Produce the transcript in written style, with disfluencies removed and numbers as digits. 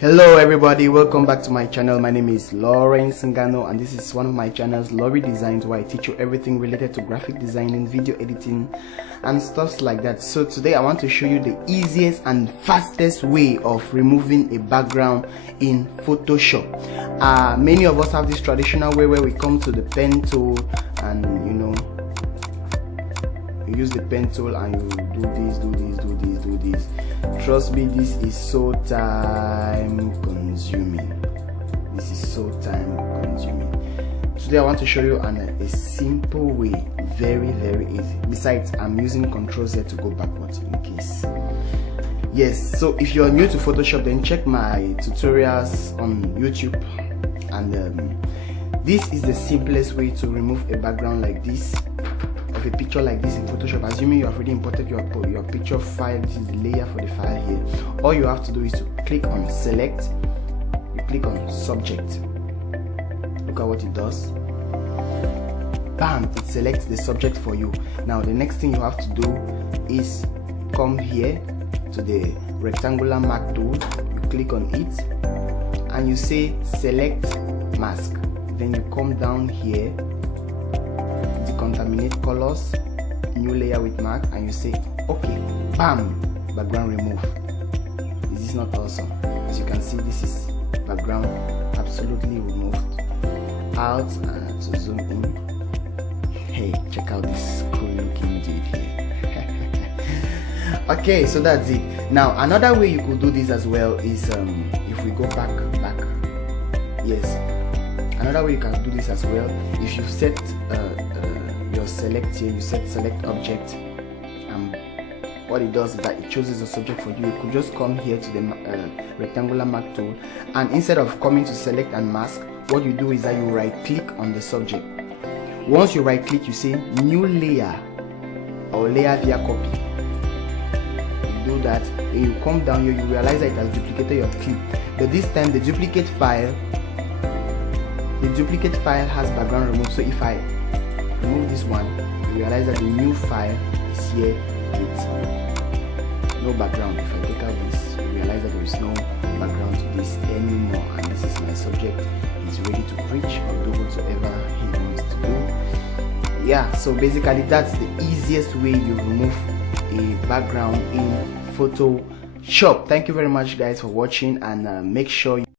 Hello everybody, welcome back to my channel. My name is Lawrence Ngano and this is one of my channels, LAWRY Designs, where I teach you everything related to graphic designing, video editing and stuff like that. So today I want to show you the easiest and fastest way of removing a background in Photoshop. Many of us have this traditional way where we come to the pen tool and you use the pen tool and you do this. Trust me, this is so time consuming. Today I want to show you a simple way, very easy. Besides, I'm using Ctrl-Z to go backwards in case. Yes, so if you're new to Photoshop, then check my tutorials on YouTube. And this is the simplest way to remove a background like this, of a picture like this in Photoshop. Assuming you have already imported your picture file, this is the layer for the file here. All you have to do is to click on select, you click on subject. Look at what it does. Bam, it selects the subject for you. Now the next thing you have to do is come here to the rectangular mark tool, you click on it and you say select mask. Then you come down here, decontaminate colors, new layer with mark, and you say okay. Bam, background remove. Is this not awesome? As you can see, this is background absolutely removed. Out and to zoom in. Hey, check out this cool looking dude here. Okay, so that's it. Now another way you could do this as well is if we go back. Yes, another way you can do this as well, if you set your select here, you set select object, and what it does is that it chooses a subject for you. You could just come here to the rectangular mark tool, and instead of coming to select and mask, what you do is that you right click on the subject. Once you right click, you say new layer or layer via copy. You do that, and you come down here, you realize that it has duplicated your clip, but this time the duplicate file has background removed. So if I remove this one, you realize that the new file is here with no background. If I take out this, you realize that there is no background to this anymore, and this is my subject. He's ready to preach or do whatsoever he wants to do. Yeah, so basically that's the easiest way you remove a background in Photoshop. Thank you very much guys for watching, and make sure